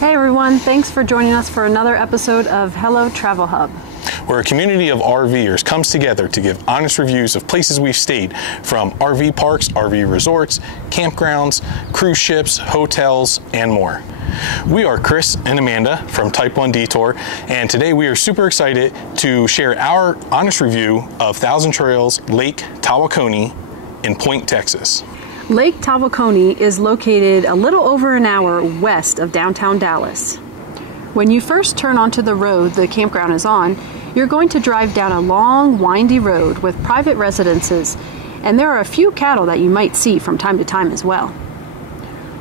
Hey everyone, thanks for joining us for another episode of Hello Travel Hub, where a community of RVers comes together to give honest reviews of places we've stayed, from RV parks, RV resorts, campgrounds, cruise ships, hotels, and more. We are Chris and Amanda from Type 1 Detour, and today we are super excited to share our honest review of Thousand Trails, Lake Tawakoni in Point, Texas. Lake Tawakoni is located a little over an hour west of downtown Dallas. When you first turn onto the road the campground is on, you're going to drive down a long, windy road with private residences, and there are a few cattle that you might see from time to time as well.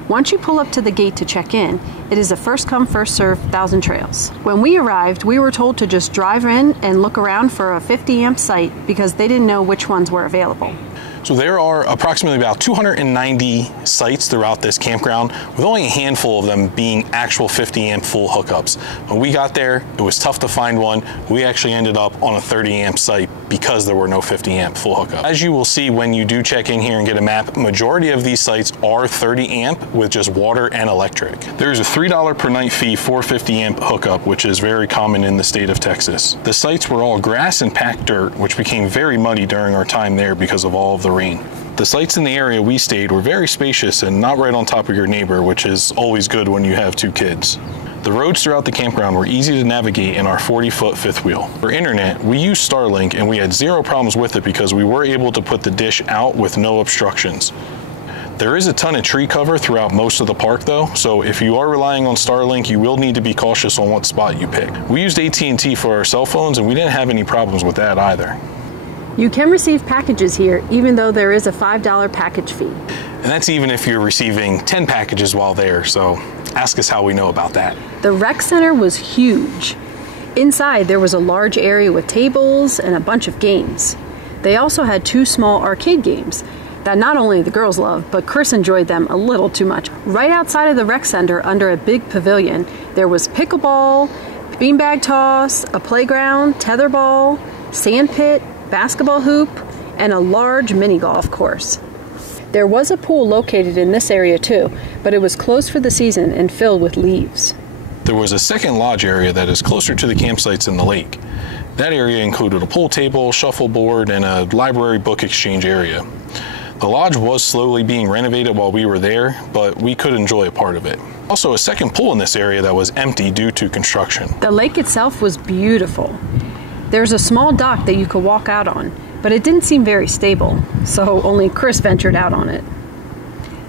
Once you pull up to the gate to check in, it is a first-come, first-served Thousand Trails. When we arrived, we were told to just drive in and look around for a 50-amp site because they didn't know which ones were available. So there are approximately about 290 sites throughout this campground, with only a handful of them being actual 50-amp full hookups. When we got there, it was tough to find one. We actually ended up on a 30-amp site because there were no 50-amp full hookups. As you will see when you do check in here and get a map, majority of these sites are 30-amp with just water and electric. There's a $3 per night fee for 50-amp hookup, which is very common in the state of Texas. The sites were all grass and packed dirt, which became very muddy during our time there because of all of the rain. The sites in the area we stayed were very spacious and not right on top of your neighbor, which is always good when you have two kids. The roads throughout the campground were easy to navigate in our 40-foot fifth wheel. For internet, we used Starlink and we had zero problems with it because we were able to put the dish out with no obstructions. There is a ton of tree cover throughout most of the park though, so if you are relying on Starlink, you will need to be cautious on what spot you pick. We used AT&T for our cell phones and we didn't have any problems with that either. You can receive packages here, even though there is a $5 package fee. And that's even if you're receiving 10 packages while there, so ask us how we know about that. The rec center was huge. Inside, there was a large area with tables and a bunch of games. They also had two small arcade games that not only the girls loved, but Chris enjoyed them a little too much. Right outside of the rec center, under a big pavilion, there was pickleball, beanbag toss, a playground, tetherball, sand pit, basketball hoop, and a large mini golf course. There was a pool located in this area too, but it was closed for the season and filled with leaves. There was a second lodge area that is closer to the campsites in the lake. That area included a pool table, shuffleboard, and a library book exchange area. The lodge was slowly being renovated while we were there, but we could enjoy a part of it. Also, a second pool in this area that was empty due to construction. The lake itself was beautiful. There's a small dock that you could walk out on, but it didn't seem very stable, so only Chris ventured out on it.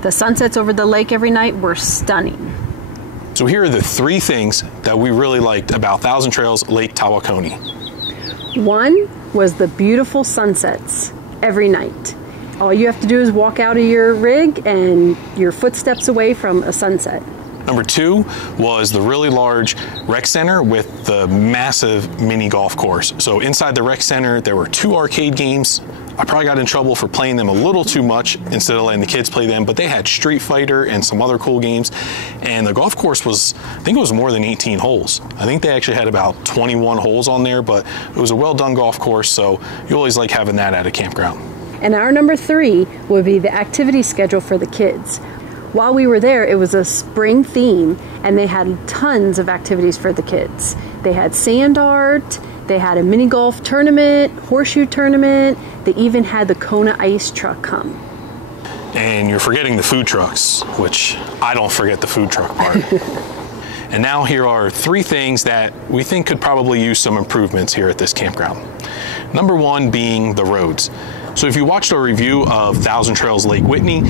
The sunsets over the lake every night were stunning. So here are the three things that we really liked about Thousand Trails Lake Tawakoni. One was the beautiful sunsets every night. All you have to do is walk out of your rig and you're footsteps away from a sunset. Number two was the really large rec center with the massive mini golf course. So inside the rec center, there were two arcade games. I probably got in trouble for playing them a little too much instead of letting the kids play them, but they had Street Fighter and some other cool games. And the golf course was, I think it was more than 18 holes. I think they actually had about 21 holes on there, but it was a well-done golf course, so you always like having that at a campground. And our number three would be the activity schedule for the kids. While we were there, it was a spring theme, and they had tons of activities for the kids. They had sand art, they had a mini golf tournament, horseshoe tournament, they even had the Kona ice truck come. And you're forgetting the food trucks, which I don't forget the food truck part. And now here are three things that we think could probably use some improvements here at this campground. Number one being the roads. So if you watched our review of Thousand Trails Lake Whitney,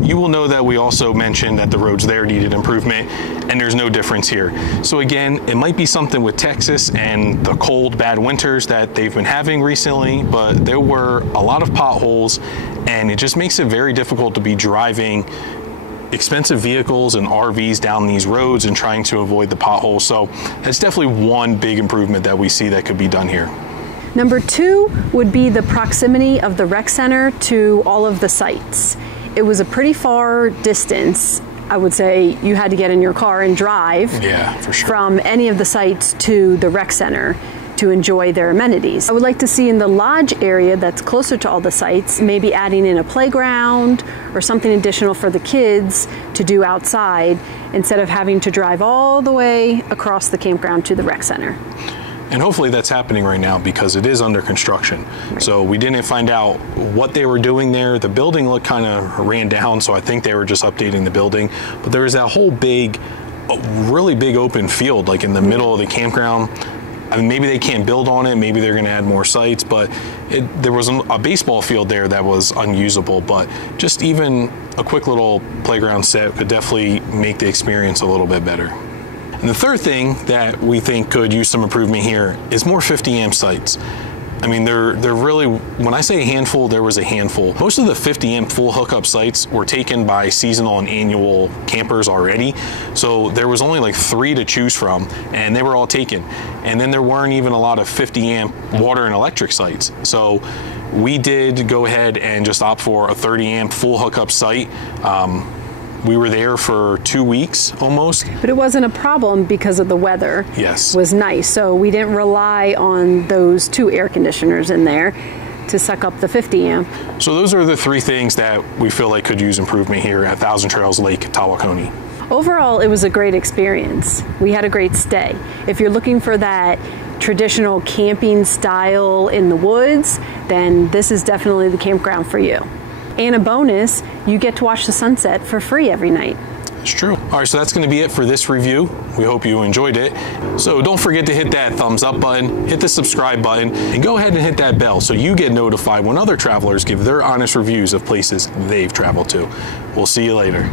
you will know that we also mentioned that the roads there needed improvement, and there's no difference here. So again, it might be something with Texas and the cold, bad winters that they've been having recently, but there were a lot of potholes, and it just makes it very difficult to be driving expensive vehicles and RVs down these roads and trying to avoid the potholes. So that's definitely one big improvement that we see that could be done here. Number two would be the proximity of the rec center to all of the sites. It was a pretty far distance. I would say you had to get in your car and drive for sure. from any of the sites to the rec center. to enjoy their amenities. I would like to see in the lodge area that's closer to all the sites, maybe adding in a playground or something additional for the kids to do outside instead of having to drive all the way across the campground to the rec center. And hopefully that's happening right now because it is under construction. Right. So we didn't find out what they were doing there. The building looked kind of ran down, so I think they were just updating the building. But there was that whole really big open field like in the middle of the campground. I mean, maybe they can't build on it, maybe they're gonna add more sites, but there was a baseball field there that was unusable, but just even a quick little playground set could definitely make the experience a little bit better. And the third thing that we think could use some improvement here is more 50 amp sites. I mean, they're really, when I say a handful, there was a handful. Most of the 50 amp full hookup sites were taken by seasonal and annual campers already. So there was only like 3 to choose from and they were all taken. And then there weren't even a lot of 50 amp water and electric sites. So we did go ahead and just opt for a 30 amp full hookup site. We were there for 2 weeks almost. But it wasn't a problem because of the weather. Yes. Was nice. So we didn't rely on those 2 air conditioners in there to suck up the 50 amp. So those are the 3 things that we feel like could use improvement here at Thousand Trails Lake Tawakoni. Overall, it was a great experience. We had a great stay. If you're looking for that traditional camping style in the woods, then this is definitely the campground for you. And a bonus, you get to watch the sunset for free every night. It's true. All right, so that's going to be it for this review. We hope you enjoyed it. So don't forget to hit that thumbs up button, hit the subscribe button, and go ahead and hit that bell so you get notified when other travelers give their honest reviews of places they've traveled to. We'll see you later.